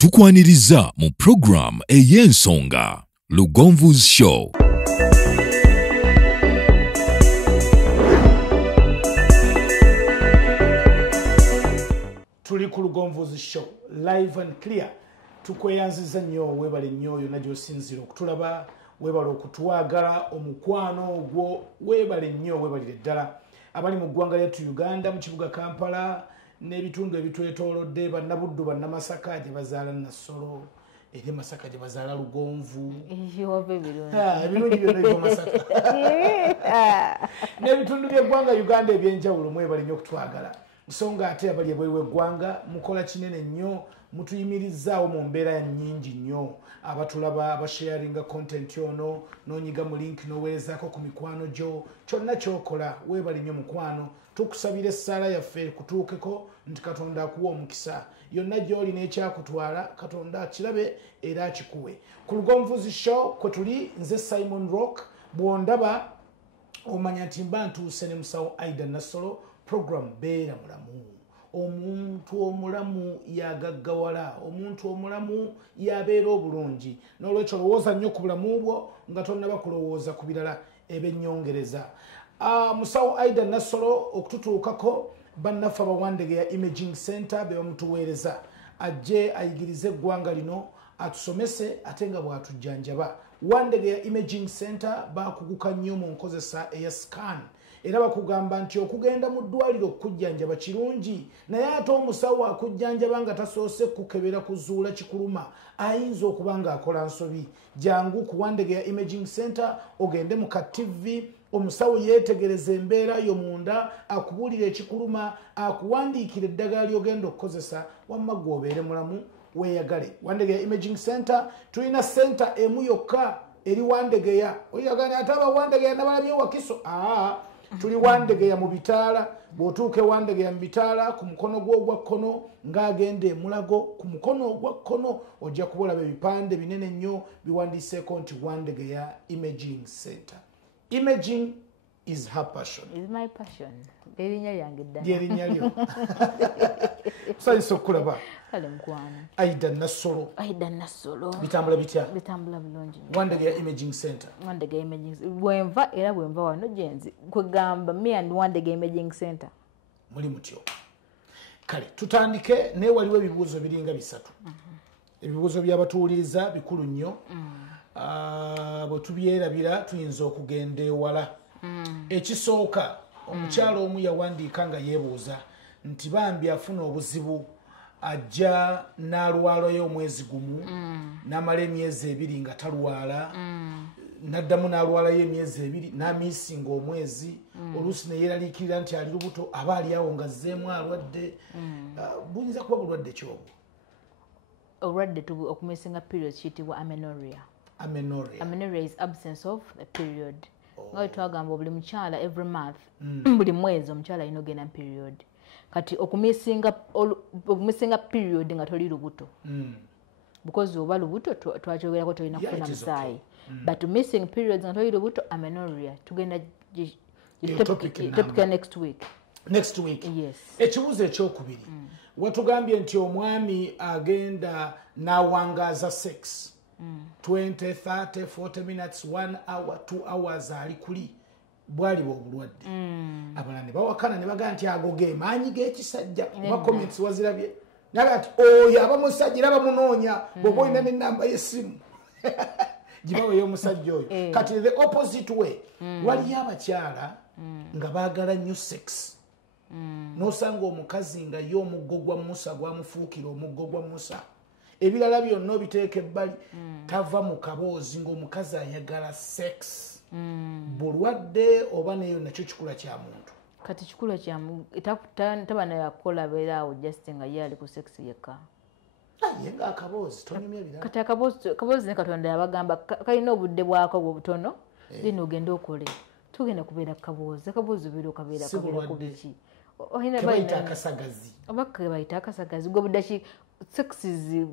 Tukwaniriza mu program ey'ensonga Lugonvu's Show. Tuli ku Lugonvu's Show live and clear. Tukweyanziza nnyo webale nnyo yonna gy'osinzira okutulaba, webale okutwagala, omukwano ogwo webale nnyo, webalire ddala abali mu ggwanga lyattu Uganda, mu kibuga Kampala n'ebitundu ebitwetoolodde, bannabuddu bannamasaka gye bazaala Nassolo, eri Masaka gye bazaala Lugonvu, ebirungi byonna biva Masaka n'ebitundu by'eggwanga Uganda ebyenjawulo, mwebale nnyo okutwagala. Nsonga ate abali ebweru w'eggwanga mukola kinene nnyo, mutuyimirizaawo mu mbeera nnyingi nnyo, abatulaba abasharinga content yono n'onyiga mu link n'oweerezaako ku mikwano gyo, kyonna ky'okola weebale nnyo mukwano. Tukusabira essaala yaffe kutuukeko nti Katonda akuwa omukisa, yonna gy'oli n'ekyakutwala Katonda akirabe era akikuwe. Ku Lugonvu's Show kwe tuli, nze Simon Rock, bw'ondaba omanya nti mba ntuuse ne musawo Aida Nassolo. Program beera mulamu, omuntu omulamu yagaggawala, omuntu omulamu yabeera obulungi, n'olwekyo lowooza nnyo ku bulamu bwo nga tonnaba kulowooza ku birala ebyennyongereza. Musawo Aida Nassolo okututuukako, bannaffe abawandegeya Imaging Center be bamutuweereza ajje ayigirize eggwanga lino, atusomese ate nga bw'atujjanjaba. Wandegeya Imaging Center baakuguka nnyo mu nkozesa eya scan, era bakugamba nti okugenda mu ddwaliro okujjanjaba kirungi, naye ate omusawo akujjanjaba nga tasoose kukebera kuzuula kikuluma ayinza okuba ng'akola nsobi. Jangu ku Wandegeya Imaging Center ogende mu ka TV, omusawo yeetegereza embeera yo munda, akubuulira ekikuluma, akuwandiikira eddagala ly'ogenda okukozesa, wamma gwe obeere mulamu weeyagale. Wandegeya Imaging Center tulina center emu yokka eri Wandegeya. Oyagala ate abawandegeya nabalabye Wakiso? Tuli Wandegeya mu Bitaala. Bw'otuuke Wandegeya mu Bitaala, ku mukono gwo ogwa kkono ng'agenda e Mulago, ku mukono ogwa kkono ojja kubulaba ebipande binene nnyo biwandiiseeko nti Wandegeya Imaging Center. Imaging is her passion. Is my passion. Erinnya lyange ddala. Lyerinnya lyo. Nsanyusa okulaba. Kale mukwano. Aida Nassolo. Aida Nassolo. Bitambula bitya? Bitambula bulungi. Wandegeya Imaging Center. Wandegeya Imaging Center. Bwenva era bwenva wano gyenzi. Kwegamba me and Wandegeya Imaging Center. Muli mutyo. Kale tutandike, naye waliwo ebibuuzo biringa bisatu. Ebibuuzo by'abatuwuliriza bikulu nnyo. Bwe tubyerabira tuyinza okugenda ewala. Ekisooka, omukyalo omu yawandiika nga yeebuuza nti bambi afuna obuzibu, ajja n'alwalayo omwezi gumu, n'amala emyezi ebiri nga talwala, n'addamu n'alwalayo emyezi ebiri, n'amiisinga omwezi, oluusi ne yeeraliikirira nti ali lubuto, aba ali awo ng'azzeemu alwadde. Buyinza kuba bulwadde ki obwo? Obulwadde okumiisinga period kiyitibwa amenorrhea. Amenorrhea is absence of a period. Nga twagamba buli mukyala every month, buli mwezi omukyala alina ogenda period. Kati okumisinga period nga toli lubuto. Because oba lubuto twakyogerako tolina kufuna musaayi. But missing periods nga toli lubuto, amenorrhea, tugenda topic next week. Next week. Yes. Ekibuuzo ekyokubiri. Watugambye nti omwami agenda n'awangaaza sex. 20, 30, 40 minutes, 1 hour, 2 hours ali kuli bwali obulwadde. Abalala ne bawakana ne bagaa nti ago ge maanyi g'ekisajja. Kuba comments wazirabye naga ati oyo abamusajja era bamunoonya bw'oba olina n'ennamba y'essimu gibawe y'omusajja oyo. Kati the opposite way, waliyo abakyala nga baagala nnyo sex, n'osanga omukazi nga ye omuggo gwa Musa gwamufuukira omuggo gwa Musa, ebirala byonna obiteeka ebbali, tava mu kaboozi ng'omukazi ayagala sex. Bulwadde oba neyo nakyo kikula kya muntu? Kati kikula kya muntu taba nayakola beera awo just nga ye ali ku sex yekka. Ye nga akaboozi tonyumya birala. Kati akaboozi ne Katonda yabagamba kalina obudde bwako butono, then ogenda okole. Tugenda kubeera kaboozi. Akaboozi obeera okabeera ku biki. Kebayita akasagazi. Oba kebayita akasagazi. Gwe budaki sex is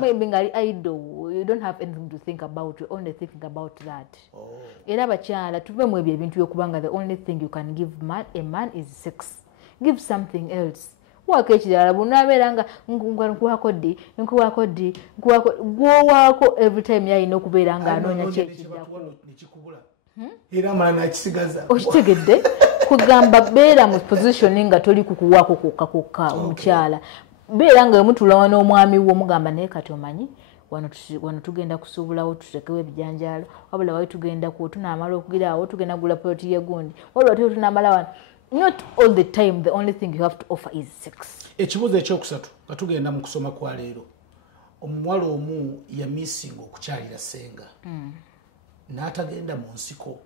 maybe ngari idle. You don't have anything to think about. You're only thinking about that. Era abakyala tuve mu ebyo ebintu by'okubanga the only thing you can give a man is sex. Give something else. wako ekirala bunabeera nga nkuwako ddi gwowako every time yalina okubeera nga anoonya kyekiddako era amala nakisigaza okitegedde kugamba beera mu position nga toli kukuwaako kokka omukyala beera nga wemutulawa n'omwami wo mugamba naye kati omanyi wano tugenda kusuubulawo tutekewo ebijanjaalo wabula wali tugenda ku tunaamala okugiraawo tugenda gula poloti yegundi wabula tiyo tunaamala wano. Not all the time the only thing you have to offer is sex. Ekibuuzo ekyokusatu nga tugenda mu kusoma kwa leero omuwala omu yamisinga okukyalira senga n'atagenda mu nsiko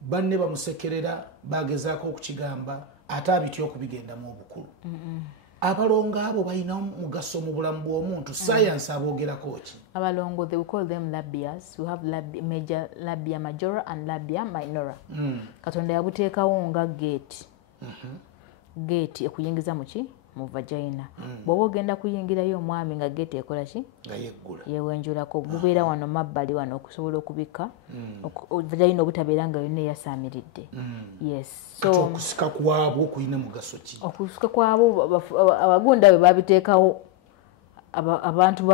banne bamusekerera bagezaako okukigamba ate abitya okubigendamu obukulu abalongo abo balina mugaso mu bulamu bw'omuntu science aboogerako ki abalongo they will call them labias. We have labia majora and labia minora. Katonda yabuteekawo nga gate ekuyingiza mu vagina bw'oba ogenda kuyingirayo omwami nga gate ekola ki yewenjulako bubeera wano mabbali wano okusobola okubikka vagina obutabeera nga yonna eyasaamiridde. Yes, so okusika kwabwo kulina mugaso ki? Okusika kwabo abagunda bwe babiteekawo abantu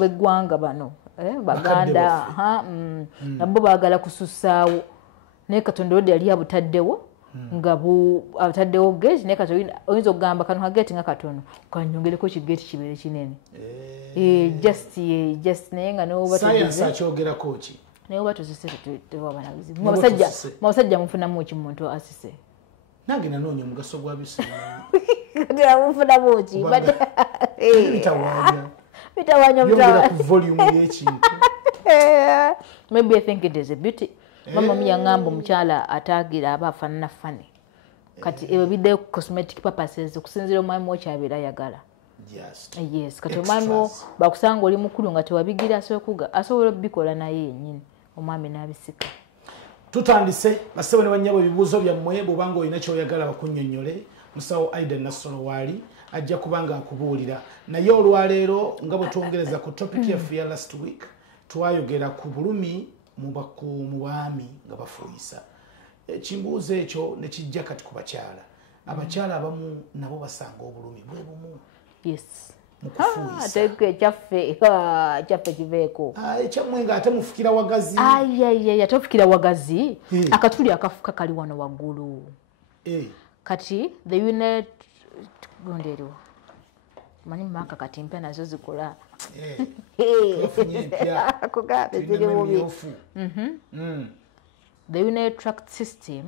b'eggwanga bano baganda nabo baagala kusussaawo naye Katonda odi yali abutaddewo nga abutaddewo gate naye kati oyinza okugamba kano kageti nga katono kanyongereko kigeti kibeere kinene just naye nga science akyogerako ki naye oba tuzise tewabanabuzibu mabasajja mufunamu ki muntu asise nange nanoonya omugaso gwa bisi mufunamu ki bitawanya yongera ku volume y'ekintu maybe I think it is a beauty. Mama muyangamba omukyala ataagira aba afaanana fane kati ebyo biddeyo ku cosmetic purposes okusinziira omwami wo ky'abeera ayagala. Yes, kati omwami bakusanga oli mukulu nga tewabigira asobola okubikola naye yennyini omwami n'abisika. Tutandise basebo ne bannyabo ebibuuzo byammwe bw'obanga olina ky'oyagala bakunnyonnyole musawo Aidan Nassolo waali ajja kubanga akubuulira naye olwaleero nga bwe twongereza ku topic yaffe ya last week twayogera ku bulumi mu baami nga bafuuyisa. Ekimbuuzo ekyo ne kijja kati ku bakyala abakyala abamu nabo basanga obulumi bwe bumu. Yes. Mukufuuyisa kyaffe kiveeko ekyammwe nga ate mufukira wagazi ate ofukira wagazi akatuli akafuka kali wano waggulu kati the unit gondero manyi maka kati mpya nazo zikola the unit tract system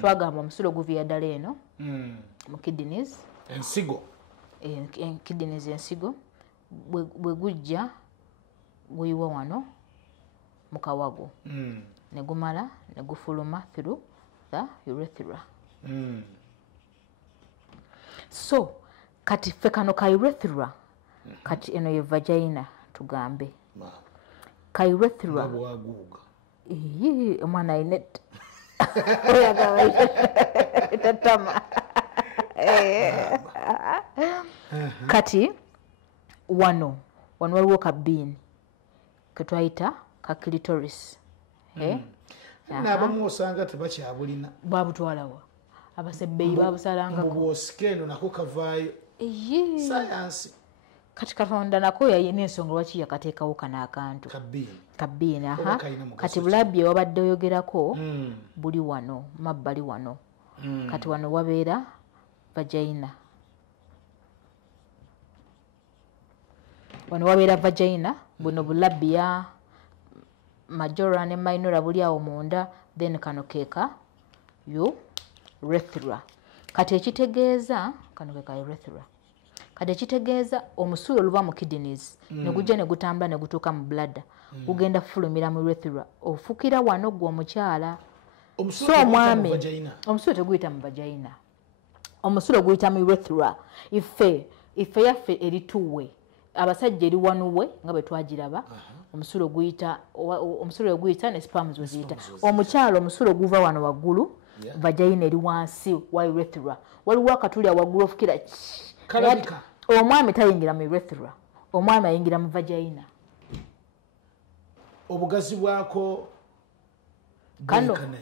twagamba omusulo guvya ddala eno mu kidneys ensigo kidneys ensigo bwe gujja guyiwa wano mu kawago ne gumala ne gufuluma through the urethra. So kati ffe kano ka urethra kati eno ye vagina tugambe ka urethra omwana ayina tatama kati wano waliwo kabiini ketwayita ka clitoris n'abamu osanga tebakyabulina babutwalawa abasebbeyi babusalangako bw'osikeeno nako kavaayo sayansi kati Katonda nako yayina ensonga lwaki yakateekawo kano akantu kabiini kati bulabbi wabadde oyogerako buli wano mabbali wano kati wano wabeera vagina buno bulabbiya majora ne minora buli awo munda then kano keeka urethra kati ekitegeeza kano keeka urethra kati ekitegeeza omusulo oluva mu kidneys ne gujja ne gutambula ne gutuuka mu bladder gugenda fulumira mu urethra ofukira wano gwe omukyala so omwami omusulo teguyita mu vagina omusulo guyita mu urethra ife yaffe erituwe abasajja eri wanuwe nga bwe twagiraba omusulo guyita ne spams weziyita omukyala omusulo guva wano waggulu vagina eri wansi wa urethra waliwo akatuli awaggulu ofukira omwami tayingira mu urethra omwami ayingira mu vagina obugazi bwako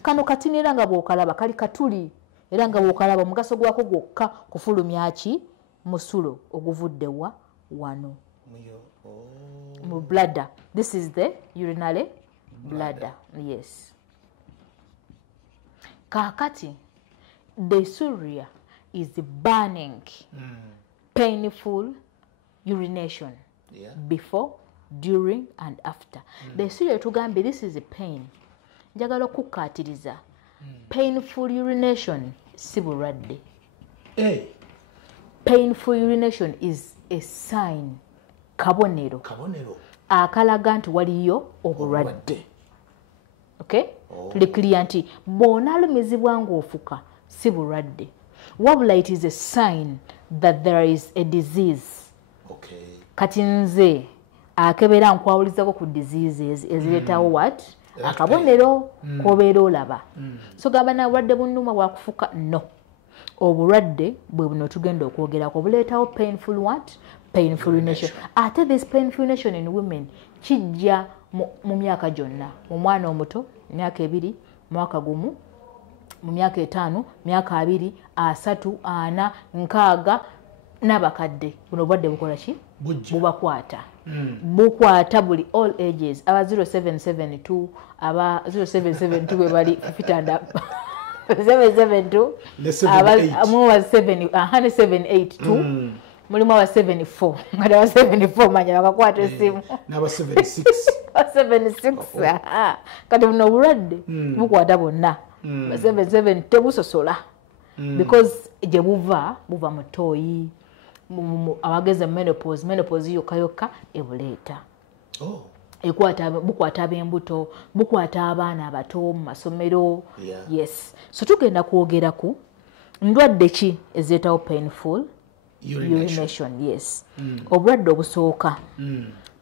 kano katinira nga bw'okalaba kali katuli era nga bwokalaba omugaso gwako gwokka kufulumya ki musulo oguvudde wano mu bladder. This is the urinary bladder. Yes. Kakati dysuria is the burning painful urination before, during and after. Dysuria tugambe this is a pain. Njagala okukkaatiriza painful urination si bulwadde. Painful urination is a sign, kabonero akalaga nti waliyo obulwadde. Okay? Tuli clear nti bw'onaalumizibwa ng'ofuka si bulwadde, wabula it is a sign that there is a disease. Kati nze akebera nkwawulizako ku diseases ezireetawo what? Akabonero kobeera olaba. So gamba na obulwadde bunnuma bwakufuka no. Obulwadde bwe buno tugenda okwogerako buleetawo painful what? Painful urination. Ate this painful urination in women kijja mu myaka gyonna. Mu mwana omuto myaka 2, mwaka gumu, mu myaka 5, myaka 2, 3, 4, 6 n'abakadde. Buno obulwadde bukola ki? Bubakwata. Bukwata buli all ages. Aba 0772, aba 0772 bwe bali 50 772, mu wa 782, mulimu aba 74, ngati aba 74 manya bakakwata esimu. N'aba 76. 76. Kati buno obulwadde bukwata bonna. 77 tebusosola. Because gye buva mu ttooyi. Abageze menopause yokka ebuleeta. Bukwata ab'embuto, bukwata abaana abato mu masomero. Yes. So tugenda kwogera ku ndwadde ki ezeetawo painful urination. Yes. Obulwadde obusooka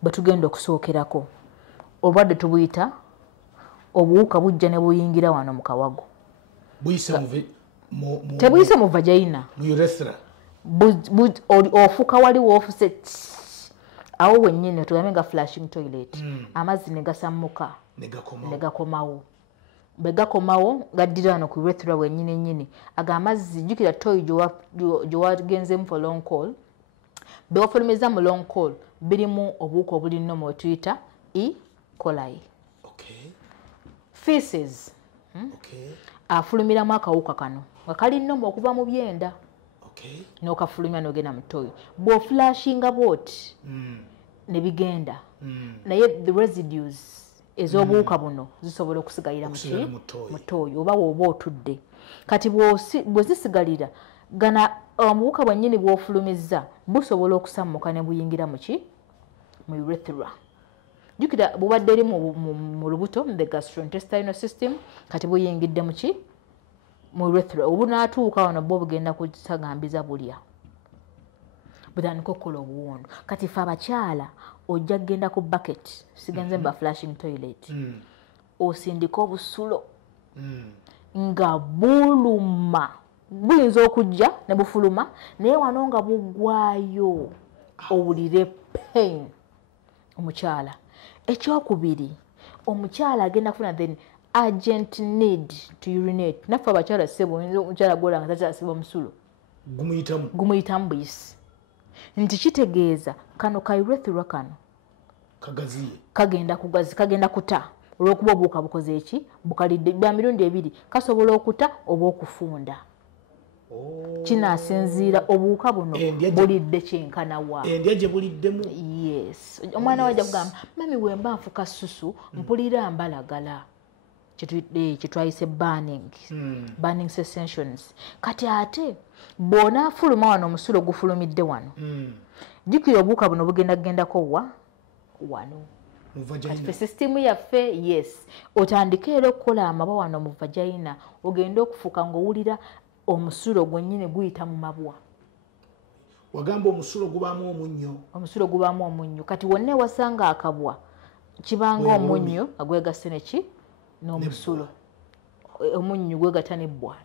bwe tugenda okusookerako, obulwadde tubuyita obuwuka bujja ne buyingira wano mu kawago. Tebuyise mu vagina. Mu urethra. Ofuka waliwo ofuse awo wennyini tugambe nga flashing toilet. Amazzi ne gasammuka ne gakomawo. Bwe gakomawo gaddira wano ku urethra wennyini nnyini. Aga amazzi jjukira toyi gye wagenzemu for long call. Bwe wafulumiza mu long call birimu obuwuka obuli nnomo bwe tuyita E. coli. Feces afulumiramu akawuka kano nga kali nnomo okuva mu byenda. N'okafulumya n'ogenda mu ttooyi. Bw'oflashinga bw'oti ne bigenda, naye the residues ez'obuwuka buno zisobola okusigalira mu ttooyi oba w'oba otudde. Kati bwe zisigalira gana obuwuka bwennyini bw'ofulumizza busobola okusammuka ne buyingira mu urethra. Jjukira bubadde eri mu lubuto, the gastrointestinal system, kati buyingidde mu urethra. Obunaatuuka wano bwo bugenda kusagambiza bulya butandika okukola obuwundu. Kati fe abakyala ojja kgenda ku bucket, sigenze ba flashing toilet, osindika obusulo nga buluma, buyinza okujja ne bufuluma, naye wano nga bugwayo owulire pain omukyala. Ekyokubiri, omukyala agenda kufuna then urgent need to urinate. Naffe abakyala ssebo oyinza omukyala gwolanga takyasiba omusulo gumuyitamu buyisi, nti kitegeeza kano ka urethra kano kagenda kuta olw'okuba obuwuka bukoze eki bukalidde bya mirundi 2, kasobola okuta oba okufunda. Kinaasinziira obuwuka buno bulidde kyenkana wa. Endya gye buliddemu. Yes. Omwana wajja kugamba mami wemba nfuka ssusu mpulira mbalagala. Kitwayise burning sensations. Kati ate bw'onaafuluma wano omusulo gufulumidde wano, jjukira obuwuka buno bugendagendako wano. Kati fe sisitimu yaffe, yes, otandike era okukola amabwa wano mu vagina, ogenda okufuuka ng'owulira omusulo gwennyini guyita mu mabwa. Wagamba omusulo gubaamu omunnyo. Omusulo gubaamu omunnyo. Kati wonna ewasanga akabwa kibanga omunnyo agwegasse neki n'omusulo. Omunnyo gwegatta n'ebbwa.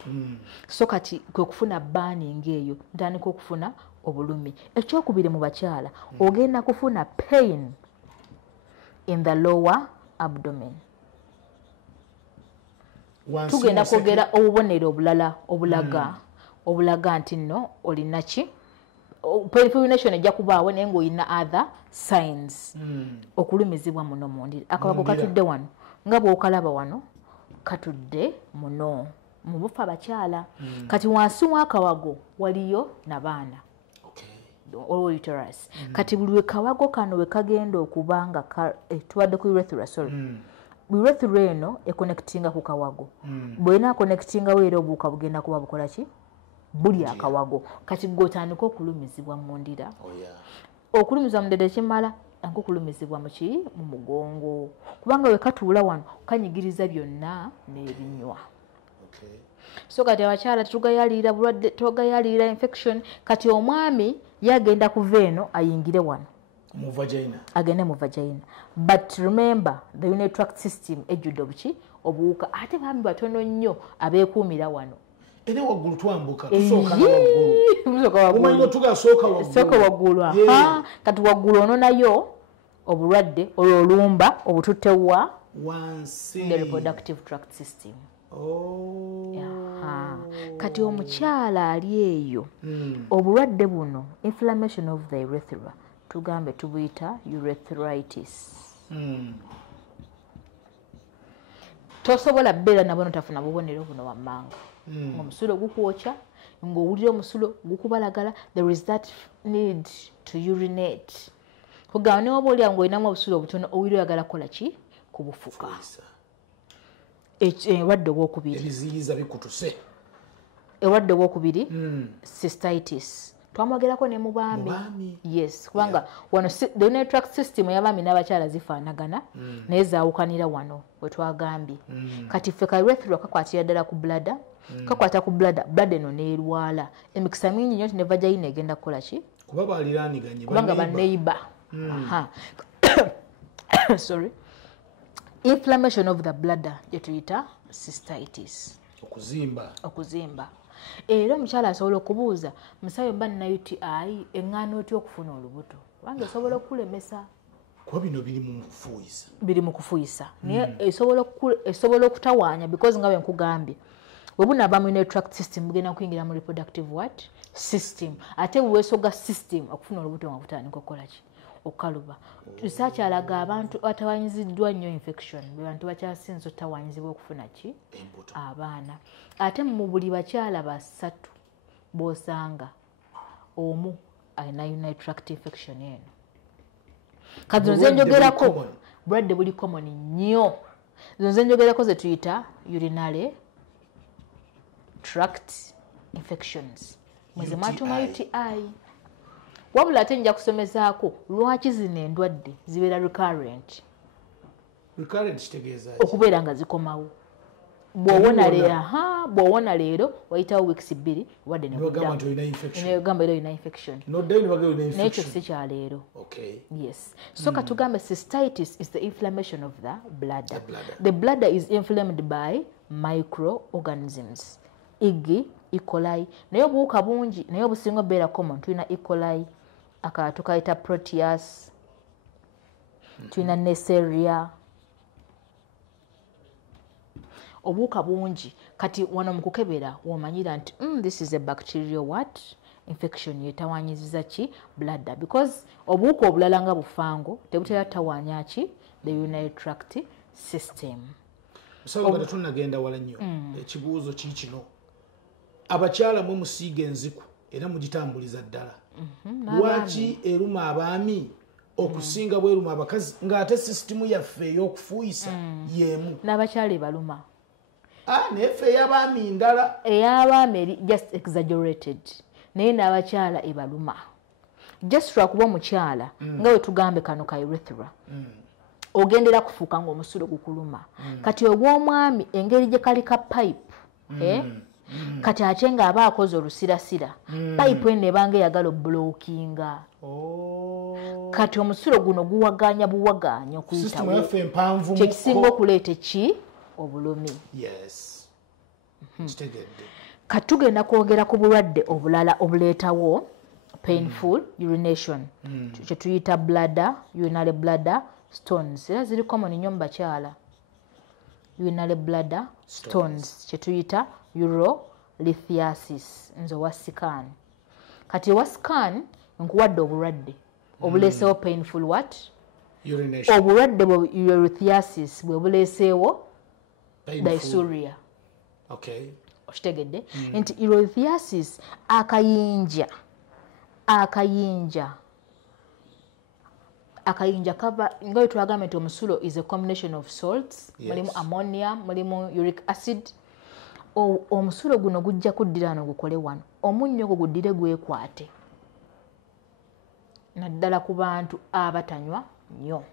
So kati kwe kufuna burning eyo, ntandika okufuna obulumi. Ekyokubiri mu bakyala, ogenda kufuna pain in the lower abdomen. tugenda kwogera obubonero obulala obulaga nti nno olina ki painful urination ejja kubaawo naye ng'olina other signs okulumizibwa muno mu ndira. Akawago katudde wano nga bw'okalaba wano katudde muno mu bufa abakyala kati wansi w'akawago waliyo nabaana uterus kati buli kawago kano we kagenda okuba nga tubadde ku urethra urethra eno ekonnekitinga ku kawago bwena akonnekitinga weera obuuka bugenda kuba bukola ki buli akawago kati gotandika okulumizibwa mu ndira okulumizibwa mu ndira kimala nkokulumizibwa mu ki mu mugongo kubanga we katuula wano kanyigiriza byonna n'ebinywa so kati abakyala tugayalira bulwadde tugayalira infection kati omwami yagenda kuva eno ayingire wano mu vagina agende mu vagina but remember the urinary tract system ejjudde obuki obuwuka ate bambi batono nnyo abeekuumira wano ene waggulu twambuka tusooka waggulu sooka waggulu kati waggulu ono nayo obulwadde olwolumba obututewa wansi the reproductive tract system. Kati omukyala ali eyo obulwadde buno inflammation of the urethra tugambe tubuyita urethritis. Tosobola beera nabo notafuna bubonero buno wammanga omusulo gukwokya ng'owulira omusulo gukubalagala there is that need to urinate kugamba ne oba olya ng'olinamu obusulo obutono owulira oyagala kukola ki kubufuka ewadde obwokubiri ebiziyiza bikutuse ewadde obwokubiri cystitis twamwogerako ne mu baami yes kubanga wano the urinary tract system y'abaami n'abakyala zifaanagana naye zaawukanira wano we twagambye kati ffe ka urethra kakwatira ddala ku bladder kakwata ku bladder eno n'erwala emikisa mingi nnyo nti ne vagina egenda kukola ki kuba baliraniganye kubanga baneiba sorry inflammation of the bladder gye tuyita cystitis okuzimba era omukyala asobola okubuuza musayo mba nina UTI eŋŋaana otya okufuna olubuto kubanga esobola okulemesa kuba bino biri mu kufuuyisa naye esobola okutawaanya because nga bwe nkugambye bwe bunaaba mu urinary tract system bugenda kuyingira mu reproductive what system ate bweweesoga system okufuna olubuto nga butandika okukola ki okukaluba research alaga abantu batawanyiziddwa nnyo infection be bantu bakyasinze otawanyizibwa okufuna ki abaana ate mu buli bakyala basatu b'osanga omu alina urinary tract infection eno kati zino zenjogerako bulwadde buli common nnyo zino zenjogerako ze tuyita urinary tract infections mweze mwatuma UTI wabula ate nja kusomezaako lwaki zino endwadde zibeera recurrent kitegeeza okubeera nga zikomawo bw'owona leero wayitawo weeks 2 wadde negamba era olina infection naye ekyo si kya leero yes so katugambe cystitis is the inflammation of the bladder. The bladder is inflamed by microorganisms igi E. coli naye obuwuka bungi naye obusinga obeera common tulina E. coli akalala tukayita proteus tulina neisseria obuwuka bungi kati wano mu kukebera womanyira nti this is a bacterial what infection yetawanyiziza ki bladder because obuwuka obulala nga bufango tebutera tawaanya ki the urinary tract system. Musawo nga tunagenda wala nnyo ekibuuzo kino abakyala mwe musiiga enziku era mugitambuliza ddala lwaki eruma abaami okusinga bweruma abakazi ng'ate sisitimu yaffe ey'okufuuyisa y'emu n'abakyala ebaluma naye ffe ey'abaami ndala ey'abaami eri just exaggerated naye n'abakyala ebaluma just lwakuba omukyala nga we tugambe kano ka urethra ogendera kufuuka ng'omusulo gukuluma kati ogw'omwami engeri gye kali ka pipe kati ate ng'aba akoze olusirasira pipe eno ebanga eyagala obbulookinga kati omusulo guno guwaganya buwaganya okuyitawo kyekisinga okuleeta ki obulumi. Kati tugenda kwogera ku bulwadde obulala obuleetawo painful urination kye tuyita urinary bladder stones era ziri common nnyo mu bakyala urinary bladder stones kyetuyita urolithiasis nze wa scan kati wa scan nkuwadde obulwadde obuleeseewo painful what obulwadde bwe urolithiasis bwe buleeseewo dysuria okitegedde nti urolithiasis akayinja kava nga bwe twagamba nti omusulo is a combination of salts mulimu ammonia mulimu uric acid omusulo guno gujja kuddira wano gukole wano omunnyo ogwo guddire gwekwate naddala ku bantu abatanywa nnyo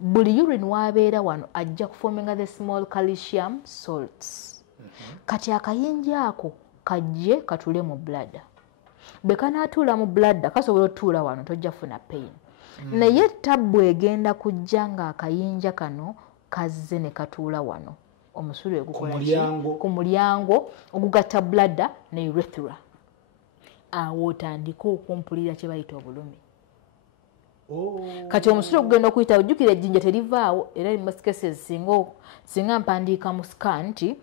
buli urine wabeera wano ajja kuforminga the small calcium salts kati akayinja ako kajje katule mu bladder bwe kanaatuula mu bladder kasobola otuula wano tojja kufuna pain naye tabbu egenda kujja nga akayinja kano kazze ne katuula wano omusulo egukola ku mulyango ogugatta bladder ne urethra awo otandika okumpulira kye bayita obulumi kati omusulo gugenda okuyita ojjukira ejjinja terivaawo era in most cases singa mpandiika mu scan nti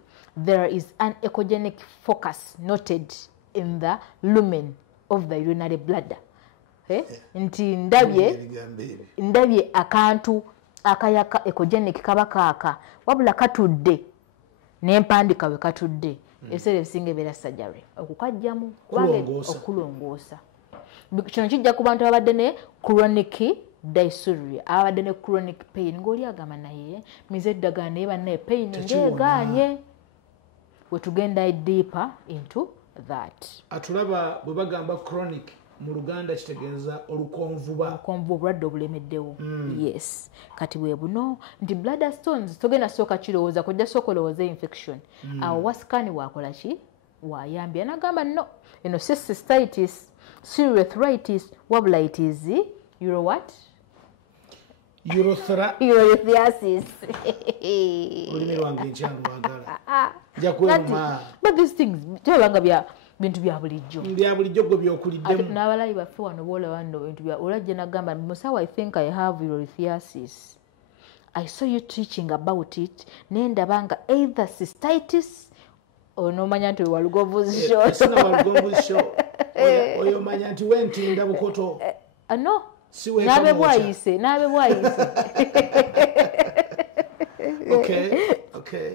there is an echogenic focus noted in the lumen of the urinary bladder nti ndabye akantu akayaka echogenic kaba kaaka wabula katudde n'empandika we katudde ebiseera ebisinga ebeera surgery okukajjamu okulongoosa kino kijja ku bantu ababadde ne chronic dysuria abadde ne chronic pain ng'oli agamba naye mize eddagala naye bannaye pain ng'egaanye wetugenda deeper into that atulaba bwe bagamba chronic mu Luganda kitegeeza olukonvuba obulwadde obulemeddewo yes kati bwe buno nti bladder stones togenda sooka kirowooza kojja sooka olowooza infection awo wasikani waakola ki waayambya nagamba no eno si cystitis si urethritis wabula it is urolithiasis olulimi lwange nkyangu lwagala but these things tebanga bintu bya bulijjo gwe byokuliddemu n'abalayi baffe wano boolaba nno bintu bya olajja nagamba musawo I think I have urolithiasis I saw you teaching about it nendaba nga either cystitis onomanya nti walugovuzi show oyo manya nti wentinda bukoto no nabe bwayise okay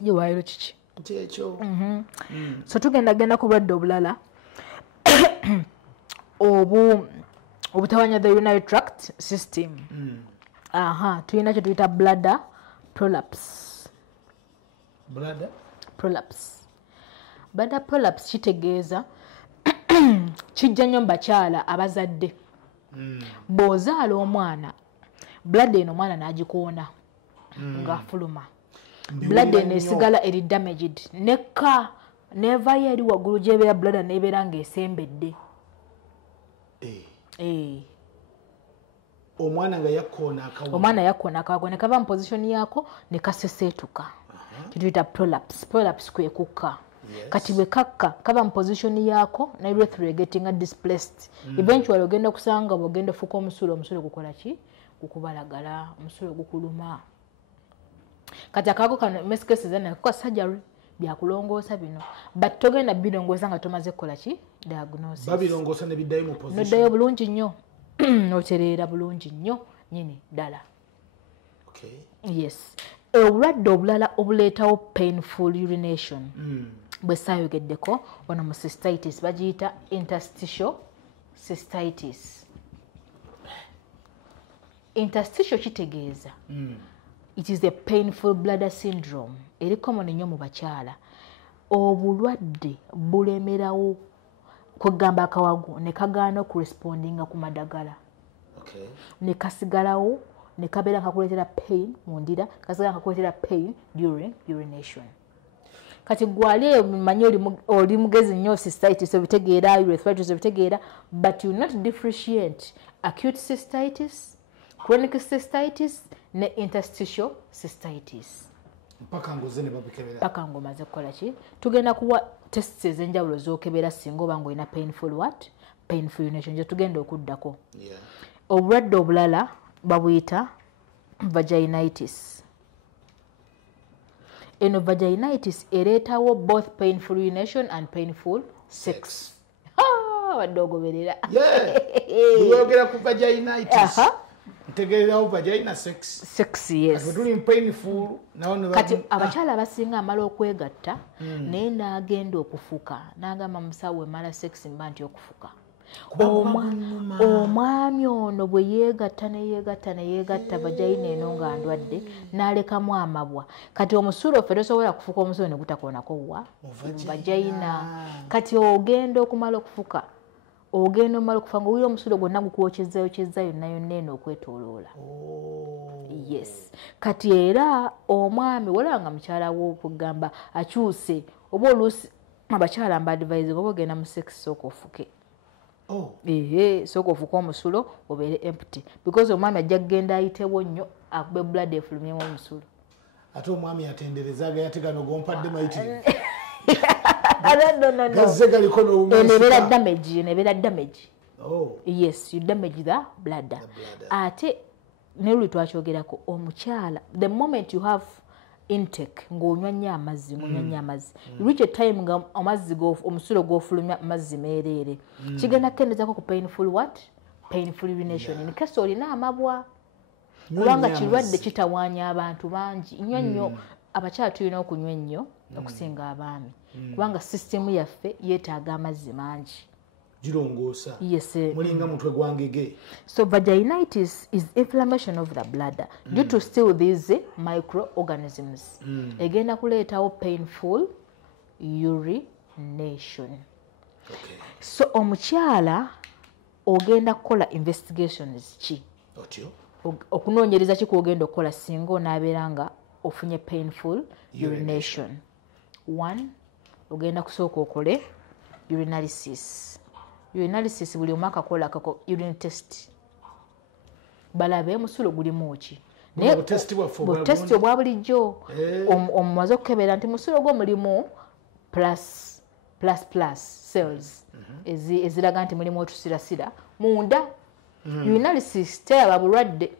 yewaayiro kiki ekyo so tugenda ku bulwadde obulala obutawanya the urinary tract system tulina kye tuyita bladder prolapse kitegeeza kijja nnyo mu bakyala abazadde bw'ozaala omwana bladder eno omwana n'agikoona ng'afuluma bladder eno esigala eri damaged nekka nevayo eri waggulu gy'ebeera bladder n'ebeera ng'esembedde omwana yakkoona akawago ne kava mu pozisioni yaako ne kaseseetuka kituyita prolapse kwe kukka kati bwe kakka kava mu pozisioni yaako ne urethra getting displaced eventually ogenda kusanga bw'ogenda ofuka omusulo gukola ki gukubalagala omusulo gukuluma kati akawago kano mesikesi zena kuka surgery byakulongoosa bino but togenda birongoosa nga tomaze kukola ki diagnosis babirongoosa ne biddayo mu position noddayo bulungi nnyo otereera bulungi nnyo nyini ddala yes obulwadde obulala obuleetawo painful urination bwe saayogeddeko ono mu cystitis bagiyita interstitial cystitis interstitial kitegeeza it is a painful bladder syndrome eri common nnyo mu bakyala obulwadde bulemerawo kwegamba akawago ne kagaana okurespondinga ku madagala ne kasigalawo ne kabeera kakuleetera pain mu ndira kasigala kakuleetera pain during urination kati gwali eyo mumanyi oli mugezi nnyo cystitis obitegeera urethritis obitegeera but you not differentiate acute cystitis chronic cystitis ne interstitial cystitis paka ng'omaze kukola ki tugenda kuwa tests ez'enjawulo z'okebera singa oba ng'olina painful urination gye tugenda okuddako obulwadde obulala babuyita vaginitis. Eno vaginitis ereetawo both painful urination and painful sex. Wadogoberera. Uyogera ku vaginitis. Ntegeerawo vagina sex. Sex, yes. Atuli painful nawo kati abakyala abasinga amala okwegatta naye n'agenda okufuka n'agamba musawo emala sex mba nti okufuka. Omwami ono bwe yeegatta neyeegatta vagina eno nga ndwadde n'alekamu amabwa. Kati omusulo ffe tosobola kufuka omusulo ne gutakoonako wa vagina. Kati ogenda okumala okufuka nga wuli omusulo gwonna gukwokyezzayo yonna eno okwetooloola. Yes. Kati era omwami walanga mukyala wo okugamba akyuse oba oluusi abakyala mba advise oba ogenda mu sex sooka ofuke. Sooka ofuke omusulo obeere empty because omwami ajja kugenda ayitewo nnyo akube blood efulumyemu omusulo. Ate omwami atenderezaaga yategano gompadde mayitire. No. Nebeera damage. Yes, you damage the bladder. Ate ne twakyogerako omukyala, the moment you have intake ng'onywa nnyo amazzi you reach a time nga amazzi omusulo gw'ofulumya amazzi meereere kigenda kukendezako ku painful urination in case olina amabwa kubanga kirwadde kitawaanya abantu bangi nnyo abakyala tulina okunywa ennyo okusinga abaami kubanga sisitemu yaffe yeetaaga amazzi mangi girongoosa. Yes. Mulinga mutwe gwangege. So vaginitis is inflammation of the bladder due to still these microorganisms. Egenda kuleetawo painful urination. Okay. So omukyala ogenda kukola investigations ki? Otyo. Okunoonyereza ki kwogenda okukola singa onaabeera nga ofunye painful urination. 1. Ogenda kusooka okole urinalysis. Urinalysis buli omwaka akola kako urine test. Balabe musulo gulimu ki. Test obwa bulijjo omumaze okukebera nti musulo gwo mulimu plus cells eziraga nti mulimu otusirasira munda. Urinalysis teraba bulwadde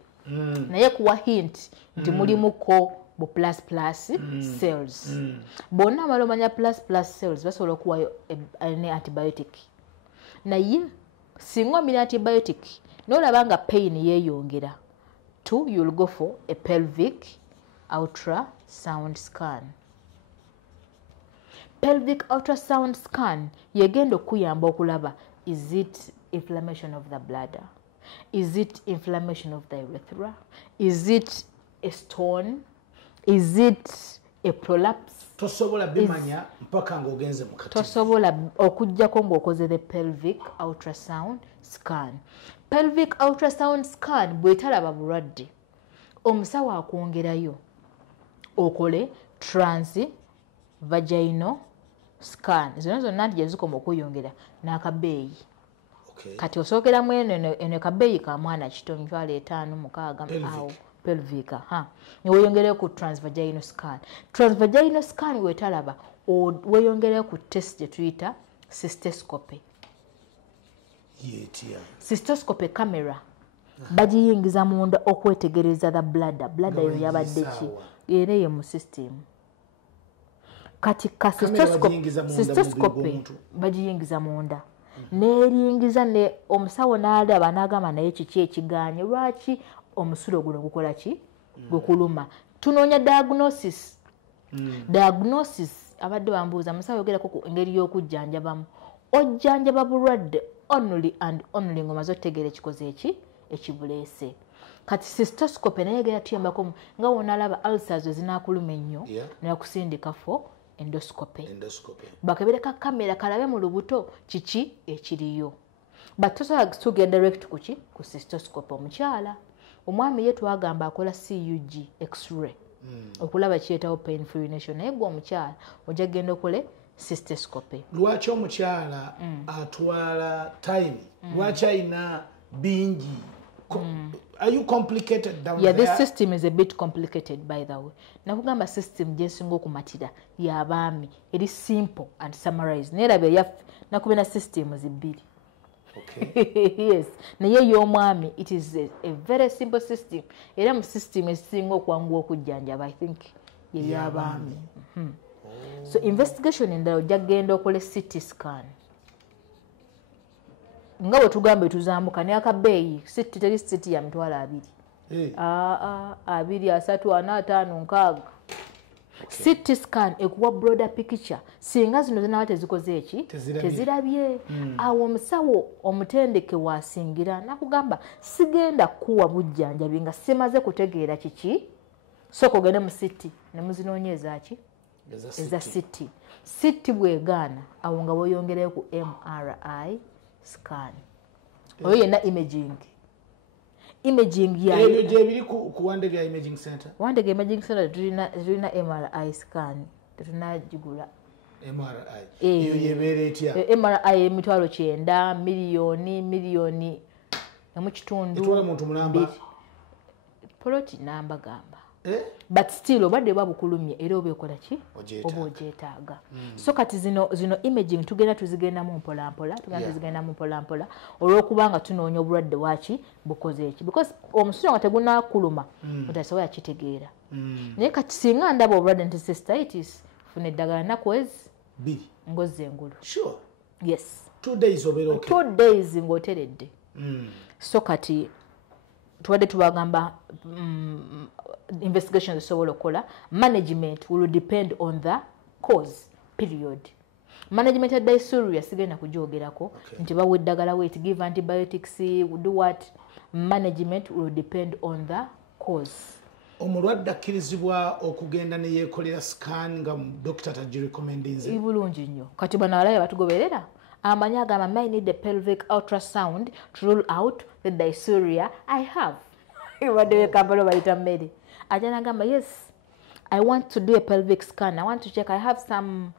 naye kuwa hint nti mulimuko bu plus cells. Bonna amala omanya plus cells basobola okuwayo ne antibiotic. Naye singa omira antibiotic n'olaba nga pain yeeyongera. 2. You'll go for a pelvic ultrasound scan. Pelvic ultrasound scan yegenda okuyamba okulaba is it inflammation of the bladder? Is it inflammation of the urethra? Is it a stone? Is it a prolapse? Tosobola bimanya mpaka ng'ogenze mu kati. Tosobola okujjako ng'okoze the pelvic ultrasound scan. Pelvic ultrasound scan bw'etalaba bulwadde omusawo akwongerayo okole transvaginal scan. Zonna nti gyezikoma okweyongera n'akabeeyi. Kati osookeramu eno kabeeyi ka mwana kito $5,000-6,000 awo. Pelvic, weyongereyo ku transvaginal scan. Transvaginal scan wetalaba weyongereyo ku test tuyita cystoscopy. Cystoscopy camera bagiyingiza munda okwetegereza the bladder yo yabadde ki era ye mu system. Kati ka cystoscopy bagiyingiza munda n'eringiza ne omusawo n'alaba n'agamba naye kiki ekiganye lwaki omusulo guno gukola ki gukuluma. Tunoonya diagnosis. Diagnosis abadde bambuuza musawo yogerako ku engeri y'okujjanjabamu. Ojjanjaba bulwadde only and only ng'omaze otegeera ekikoze ekibuleese. Kati cystoscopy naye egera tuyambako nga wonalaba ulcers ezinaakuluma ennyo nakusindika for endoscopy. Bakebere ka kamera kalabe mu lubuto kiki ekiriyo. But tosobola kutugera direct ku cystoscopy omukyala. Omwami ye twagamba akola CUG x-ray okulaba kiyetawo painful urination naye gwe omukyala ojja kugenda okole cystoscopy. Lwaki omukyala atwala time? Lwaki ayina bingi? Are you complicated down there? This system is a bit complicated by the way. Nakugamba system gyesinga okumatira y'abaami eri simple and summarized. Nerabe yaffe nakubena systems 2. Yes, naye y'omwami, it is a very simple system. Era mu system esinga okwanguwa okujjanjaba, I think y'abaami. So investigation endala ojja kugenda okole CT scan. Nga bwe tugambe tuzambuka ne akabeeyi CT teri CT ya mitwalo 2. 2, 3, 4, 5, 6. CT scan ekuwa broader picture. Singa zino zinawa tezikoze eki tezirabye. Awo omusawo omutendeke wasingira nakugamba sigenda kuwa bujjanjabi nga simaze kutegeera kiki. Soko gende mu CT ne muzinoonyeza ki eza CT. CT bwegaana awo nga boyongereyo ku MRI scan. Oyo yenna imaging ya ebyo gye biri ku Wandege Imaging Center. Wandege Imaging Center tulina MRI scan tunagigula. MRI iyo yebeera etya? MRI emitwalo 9 miliyoni mu kitundu etwala muntu mulamba poloti namba gamba. But still obadde babukulumye era obekola ki oba ogyetaaga. So kati zino imaging tugenda tuzigendamu mpolampola olw'okubanga tunoonya obulwadde waki bukoze eki, because omusujja nga tegunakuluma mutasobola yakitegeera. Naye kati singa ndaba obulwadde nti cystitis funa eddagala nnaku 2 ngozze engulu. Sure. Yes. 2 days obeera okay. 2 days ng'oteredde. So kati tuwadde tubagamba investigation zisobola okukola. Management will depend on the cause period. Management ya dysuria sigenda kujoogerako nti bawe eddagala wait, give antibiotics, do what. Management will depend on the cause. Omulwadde akkirizibwa okugenda ne yeekolera scan nga doctor tagirecommendinze. Ibulungi nnyo. Kati bano abalabe batugoberera amanyi agamba may need a pelvic ultrasound to rule out the dysuria I have. Ibadde wekambalo bayita mmere. Ajana gamba yes, I want to do a pelvic scan. I want to check. I have some.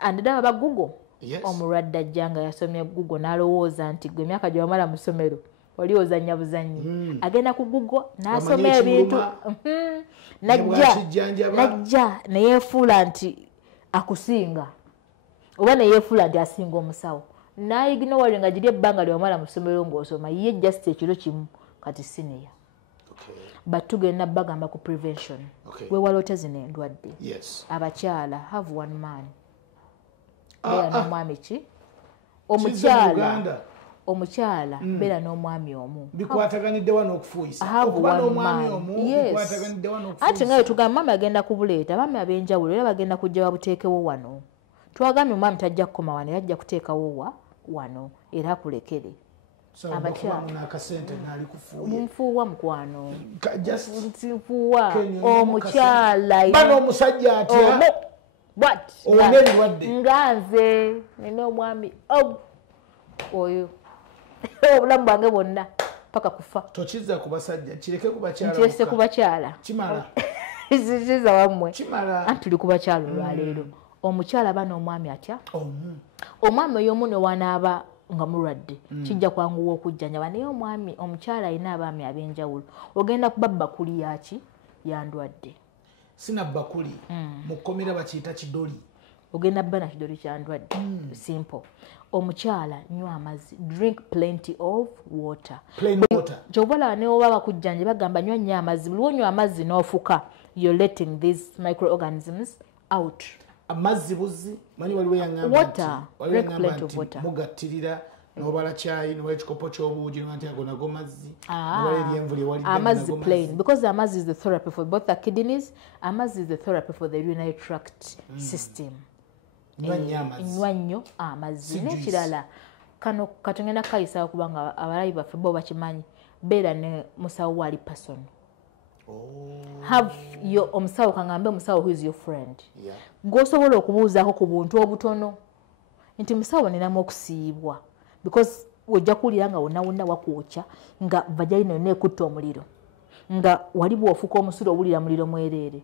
And dada ba Google. Yes. Omulwadde ajjanga yasomye Google n'alowooza nti gwe emyaka gye wamala mu ssomero oli ozannya buzanyi. Agenda ku Google n'asoma ebintu. Najja ne yeefuula nti akusinga. Oba ne yeefuula nti asinga omusawo. N'ayiginowali nga giri ebbanga lye wamala mu ssomero ng'osoma ye just ekiro kimu kati senior. But tugenda bagamba ku prevention. Wewala otazina endwadde. Yes. Abakyala have one man. Beera n'omwami ki? Omukyala beera n'omwami omu. Bikwataganidde wano okufuuyisa. Okuba n'omwami omu bikwataganidde wano okufuuyisa. Ate nga tugamba mama agenda kubuleeta, mama ab'enjawulo era bagenda kujja babuteekewo wano. Twagambye omwami tajja kukoma wano era ajja kuteekawo wano era akulekere. Mumfuuwa mukwano. Mumfuuwa omukyala. Bano omusajja atya? What? Onendwadde. Nganze nina omwami oyo. Obulamu bwange bwonna paka kufa. Tokiza ku basajja, kireke ku bakyala. Kireke ku bakyala. Kimala. Ziziza wamwe. Kimala. Antuli ku bakyala olwaleero. Omukyala bano omwami atya? Omwami oyo omu ne wanaaba nga mulwadde kijja kwanguwa okujjanjaba naye omwami omukyala alina abaami ab'enjawulo ogenda kuba bakuli yaki yandwadde. Sina bakuli mu kkomera bakiyita kidoli. Ogenda bba na kidoli kyandwadde. Simple. Omukyala nywa amazzi, drink plenty of water. Plain water. Kyobola ne oba bakujjanje bagamba nywa nnyo amazzi. Buli onywa amazzi n'ofuka you're letting these microorganisms out. Amazzi buzi manyi waliwo yangamba water, drink plenty of water. Mugattirira n'obala chai n'obala ekikopo ky'obuugi n'anti ago nago mazzi. Amazzi plain because amazzi is the therapy for both the kidneys. Amazzi is the therapy for the urinary tract system. Nywa nnyo amazzi n'ekirala kano katungenda kayisa kubanga abalayi baffe bo bakimanyi beera ne musawo wali person. Have your omusawo kangambe omusawo who is your friend. Gosobola okubuuzaako ku buntu obutono nti musawo ninamu okusiibwa because ojja kuwulira nga wonna wakwokya nga vagina yonna ekutta omuliro nga wali bw'ofuka omusulo owulira muliro mwereere.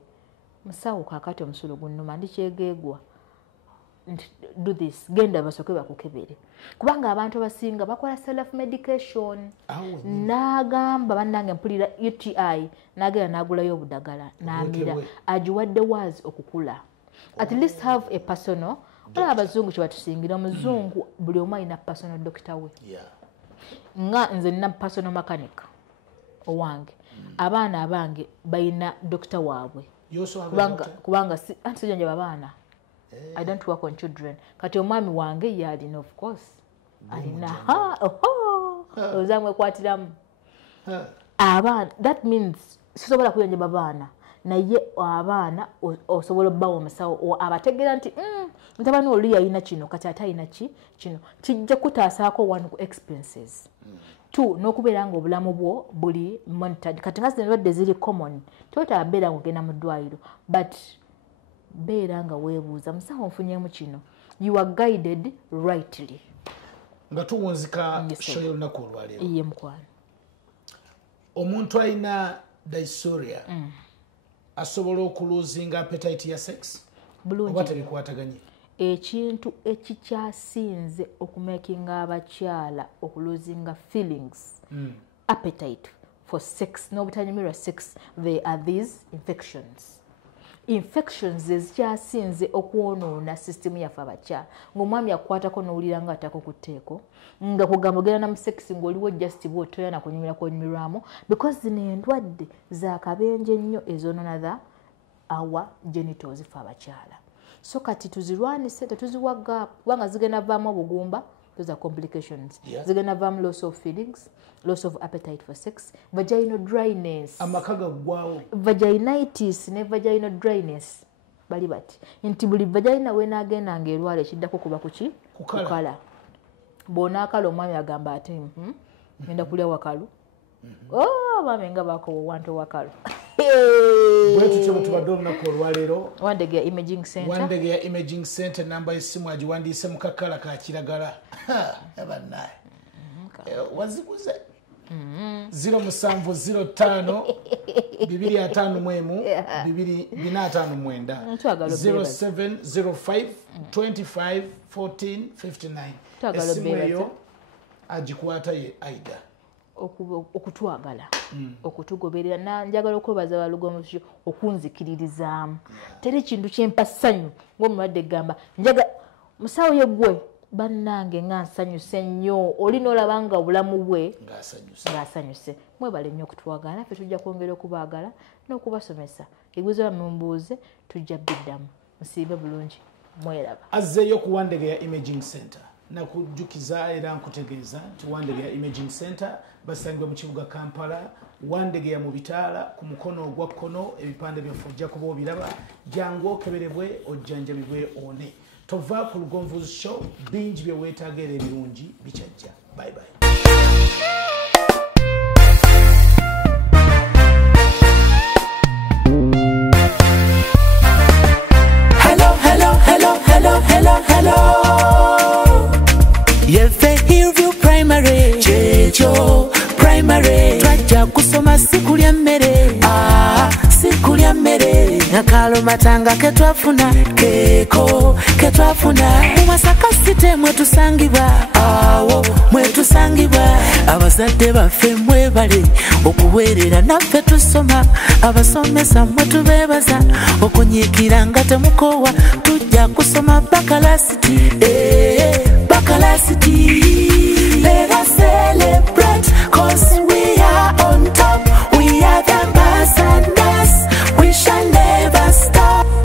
Musawo kaakati omusulo gunnuma ndikyegeegwa do this genda basooke bakukebere kubanga abantu abasinga bakola self medication. N'agamba bannange mpulira UTI n'agenda n'agulayo obudagala n'amira agiwadde waazi okukula. At least have a personal Ola abazungu kye batusingira omuzungu buli omu alina personal doctor we. Nga nze nina personal mechanic owange. Abaana abange balina doctor waabwe. Kubanga sijjanjaba abaana. I don't work on children. Kati omwami wange yalina of course. Alina ozamwe kwatiramu. Abaana, that means sisobola kuyanjaba abaana. Naye abaana osobola obbawo omusawo abategeera nti mutabani oli yalina kino kati ate alina kino kijja kutaasaako one expenses. Two, n'okubeera nga obulamu bwo buli monitored. Kati nga zino endwadde ziri common toyetaba beera nga ogenda mu ddwaliro but beera nga weebuuza musawo nfunyemu kino. You are guided rightly. Nga tuwunzika show y'olunaku olwaleero. Iye mukwano. Omuntu alina dysuria asobola okuluzinga appetite ya sex? Oba tebikwataganye? Ekintu ekikyasinze okumakinga abakyala okuluzinga feelings, appetite for sex, n'obutanyumirwa sex, there are these infections. Infections ezikyasinze okwonoona system yaffe abakyala. Ng'omwami akwatako n'owulira nga atako ku tteeko, nga kugamba ogenda na mu sex ng'oliwo just bwo toyana kunyumira kwonyumirwamu because zino endwadde zaakabenje nnyo ezoonoona our genitals ffe abakyala. So kati tuzirwanise tetuziwaga kubanga zigenda vaamu obugumba, those are complications. Zigenda vaamu loss of feelings, loss of appetite for sex, vaginal dryness. Amakaga gwao. Vaginitis ne vaginal dryness. Bali bati. Nti buli vagina wenaagenda ng'erwala ekiddako kuba kuki? Kukala. Bw'onaakala omwami agamba ate ngenda kulya wakalu. Baami nga baako wantu wakalu. Bwetu tubadde olunaku olwaleero. Wandegeya Imaging Center. Wandegeya Imaging Center namba y'essimu agiwandiise mu kakala ka kiragala. Abannaye. Waziguze. 0705 255 0705 25 14 59. Essimu eyo agikwata ye Aida. Okutwagala okutugoberera na njagala okwebaza balugomu okunzikiririzaamu teri kintu kyempa ssanyu ng'omulwadde gamba njaga musawo yeggwe bannange nga nsanyuse nnyo oli n'olaba nga obulamu bwe ng'asanyuse mwebale nnyo okutwagala naffe tujja kwongera okubaagala n'okubasomesa ebibuuzo bamumbuuze tujja biddamu musiibe bulungi mweraba azzeeyo ku Wandegeya Imaging Center nakujjukiza era nkutegeeza nti Wandegeya Imaging Center basangibwa mu kibuga Kampala. Wandegeya mu bitaala ku mukono ogwa kkono ebipande byaffe ojja kuba obiraba jangu okeberebwe ojjanjabibwe one tova ku Lugonvuzi Show bingi bye weetaaga era ebirungi bikyajja. Bye bye. Hello. Yefe Hillview Primary, Checho Primary. Twajja kusoma sikulya mmere, sikulya mmere. Nakalo matanga ketwafuna, keko ketwafuna. Mumasaka site mwetusangibwa, awo mwetusangibwa. Abazadde baffe mwebale okuweerera naffe tusoma. Abasomesa mwetubeebaza okunyiikira nga temukoowa. Tujja kusoma bakalasiti, bakalasiti.